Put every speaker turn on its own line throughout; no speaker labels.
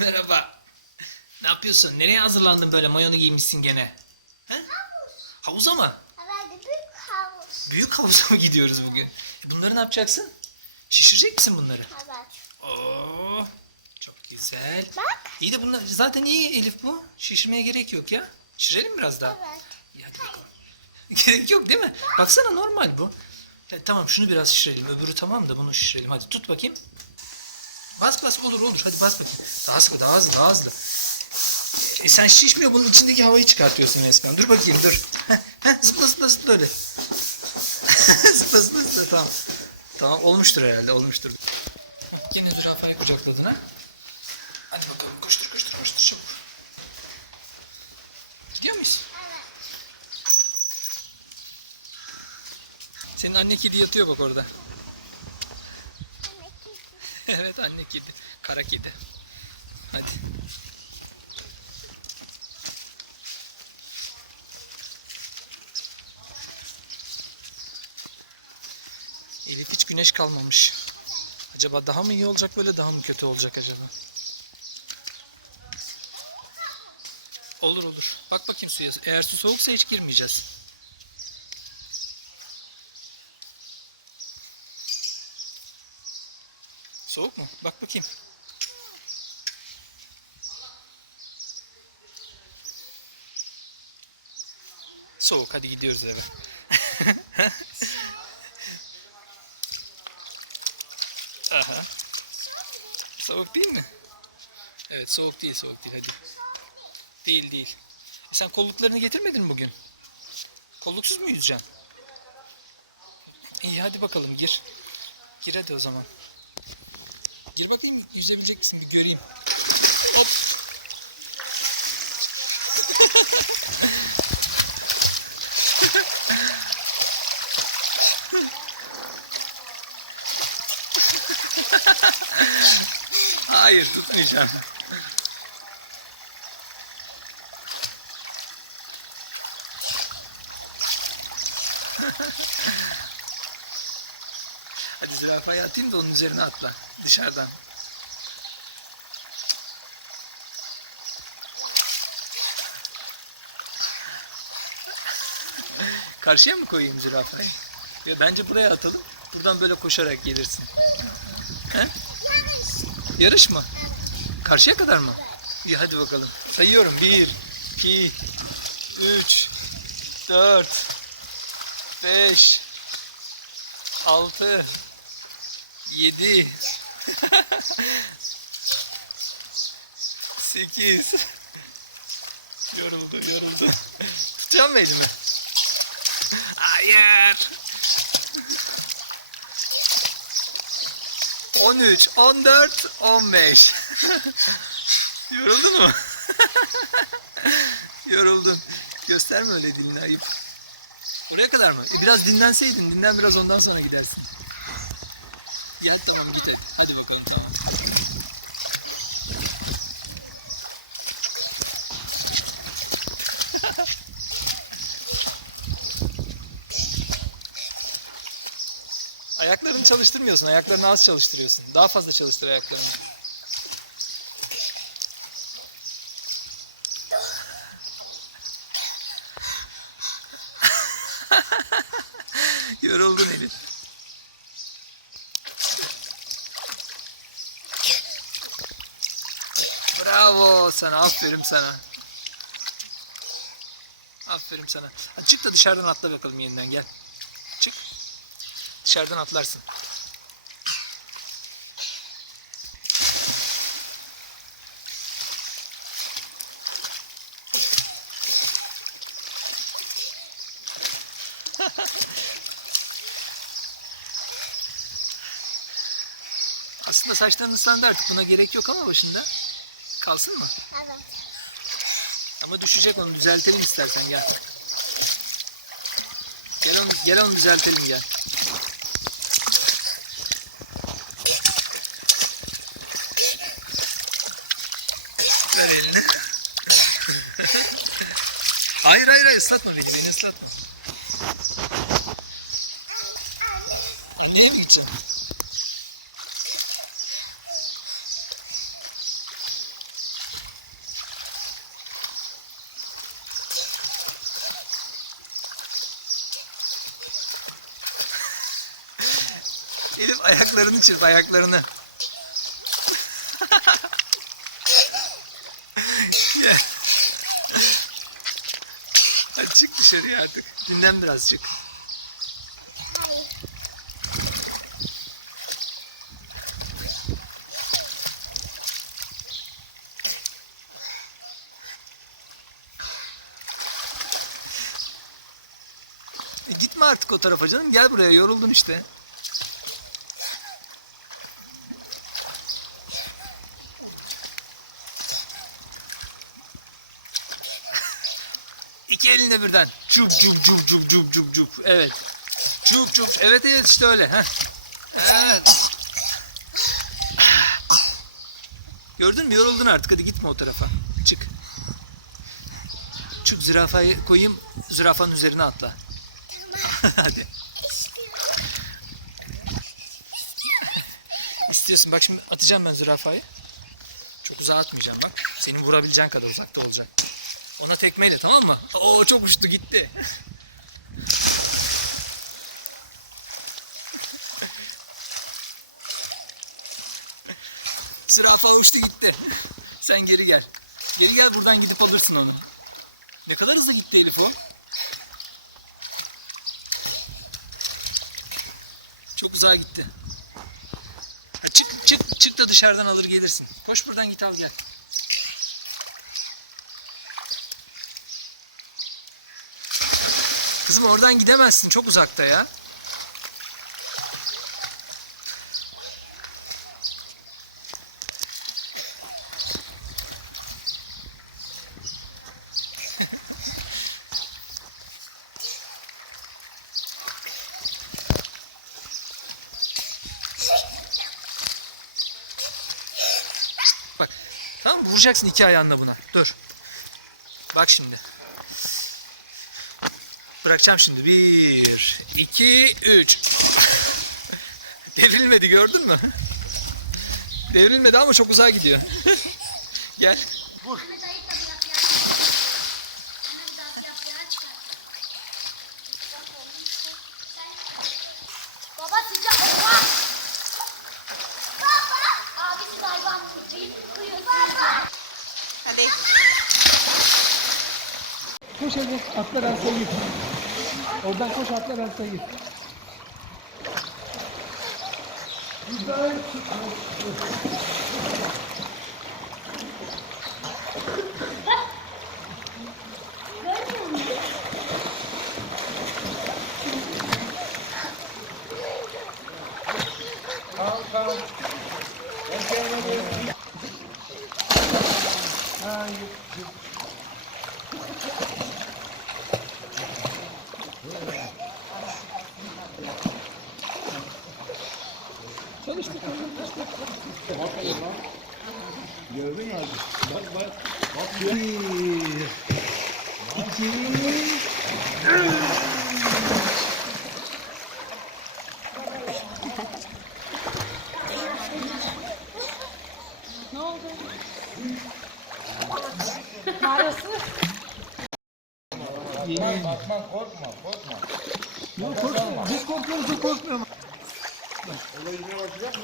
Merhaba. Ne yapıyorsun? Nereye hazırlandın böyle mayonu giymişsin gene? He?
Havuz.
Havuza mı?
Evet büyük havuz.
Büyük havuza mı gidiyoruz bugün? E bunları ne yapacaksın? Şişirecek misin bunları?
Evet.
Oo, çok güzel.
Bak.
İyi de bunlar zaten iyi Elif bu. Şişirmeye gerek yok ya. Şişirelim biraz daha.
Evet.
İyi hadi bakalım. Gerek yok değil mi? Baksana normal bu. Ya, tamam şunu biraz şişirelim. Öbürü tamam da bunu şişirelim. Hadi tut bakayım. Bas bas olur olur. Hadi bas bakayım. Daha sıkı daha hızlı daha hızlı. E sen şişmiyor bunun içindeki havayı çıkartıyorsun resmen. Dur bakayım dur. Heh, heh, zıpla zıpla zıpla öyle. zıpla zıpla zıpla tamam. Tamam olmuştur herhalde olmuştur. Yine zürafayı kucakladın ha. Hadi bakalım koştur koştur koştur çabuk. Gidiyor muyuz? Senin anne kedi yatıyor bak orada. Evet anne kedi. Kara kedi. Hadi. Elif hiç güneş kalmamış. Acaba daha mı iyi olacak böyle daha mı kötü olacak acaba? Olur olur. Bak bakayım suya. Eğer su soğuksa hiç girmeyeceğiz. Soğuk mu? Bak bakayım. Soğuk. Hadi gidiyoruz eve. Aha. Soğuk değil mi? Evet soğuk değil soğuk değil hadi. Değil değil. E sen kolluklarını getirmedin mi bugün? Kolluksuz mu yüzeceksin? İyi hadi bakalım gir. Gir hadi o zaman. Gir bakayım yüzebilecek misin bir göreyim. Hop. Hayır tutmayacağım. Hadi zürafayı atayım da onun üzerine atla. Dışarıdan. Karşıya mı koyayım zürafayı? Ya bence buraya atalım. Buradan böyle koşarak gelirsin. He? Yarış mı? Karşıya kadar mı? İyi hadi bakalım. Sayıyorum. 1, 2, 3, 4, 5, 6, 7, 8, yoruldu yoruldu. Tutacağım mı elimi? Hayır. 13, 14, 15. Yoruldun mu? Yoruldun. Gösterme öyle dilini ayıp. Oraya kadar mı? E biraz dinlenseydin. Dinlen biraz ondan sonra gidersin. Gel tamam git hadi. Hadi bakalım tamam. Ayaklarını çalıştırmıyorsun. Ayaklarını az çalıştırıyorsun. Daha fazla çalıştır ayaklarını. Yoruldun Elif. Bravo sana. Aferin sana. Aferin sana. Hadi çık da dışarıdan atla bakalım yeniden gel. Çık. Dışarıdan atlarsın. Aslında saçların ıslandı artık. Buna gerek yok ama başında. Kalsın mı?
Evet.
Ama düşecek onu düzeltelim istersen gel. Gel onu, gel onu düzeltelim gel. Ver elini. hayır hayır hayır ıslatma beni beni ıslatma. Anneye mi gideceksin? çiz ayaklarını çiz ayaklarını. Hadi çık dışarıya artık. Dinlen biraz çık. E, gitme artık o tarafa canım. Gel buraya yoruldun işte. İki elinde birden. Çup çup çup çup çup çup çup. Evet. Çup çup. Evet evet işte öyle. Heh. Evet. Gördün mü? Yoruldun artık. Hadi gitme o tarafa. Çık. Çık zürafayı koyayım. Zürafanın üzerine atla. Hadi. İstiyorsun. Bak şimdi atacağım ben zürafayı. Çok uzağa atmayacağım bak. Senin vurabileceğin kadar uzakta olacak. Ona tekmeyle tamam mı? Oo çok uçtu gitti. Zürafa uçtu gitti. Sen geri gel. Geri gel buradan gidip alırsın onu. Ne kadar hızlı gitti Elif o. Çok uzağa gitti. Ha, çık çık çık da dışarıdan alır gelirsin. Koş buradan git al gel. Kızım oradan gidemezsin çok uzakta ya. Bak tamam mı? vuracaksın iki ayağınla buna. Dur. Bak şimdi. Bırakacağım şimdi. Bir, iki, üç. Devrilmedi gördün mü? Devrilmedi ama çok uzağa gidiyor. Gel. Vur.
Baba sıcak oha. Baba. Abisi hayvan. Baba.
Hadi.
Koş hadi atla ben sayayım. Oradan koş atla ben sayayım.
Görmüyor
Gördün mü abi? Bak bak. Bak ya.
İki,
Bakma korkma korkma.
Yok korkma. Biz korkuyoruz korkmuyor.
Olay yüzüne bakacak mı?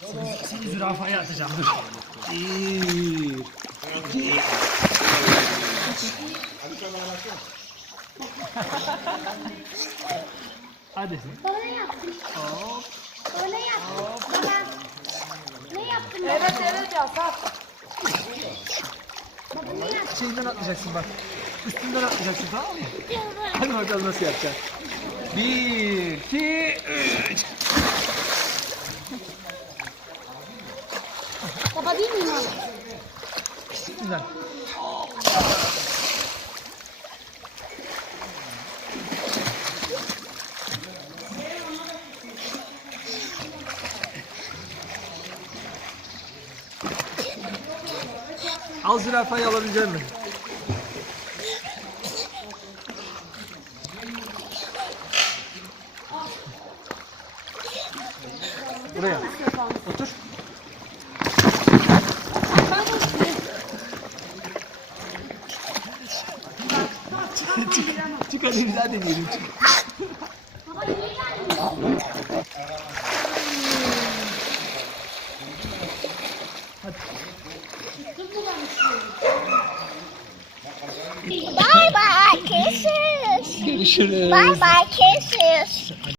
Seni zürafaya atacağım dur. Bir, iki,
Hadi.
Bana ne yaptın?
Hop.
Bana ne yaptın? Bana ne yaptın?
Evet evet yasak.
Baba ne yaptın?
Şeyden atlayacaksın bak. Üstünden atlayacaksın tamam mı? Hadi bakalım nasıl yapacaksın. Bir, iki, üç.
Baba değil mi?
Güzel. Al zürafayı alabilecek misin? çık, hadi bir daha deneyelim. Çık.
Bye bye kisses. Bye bye kisses.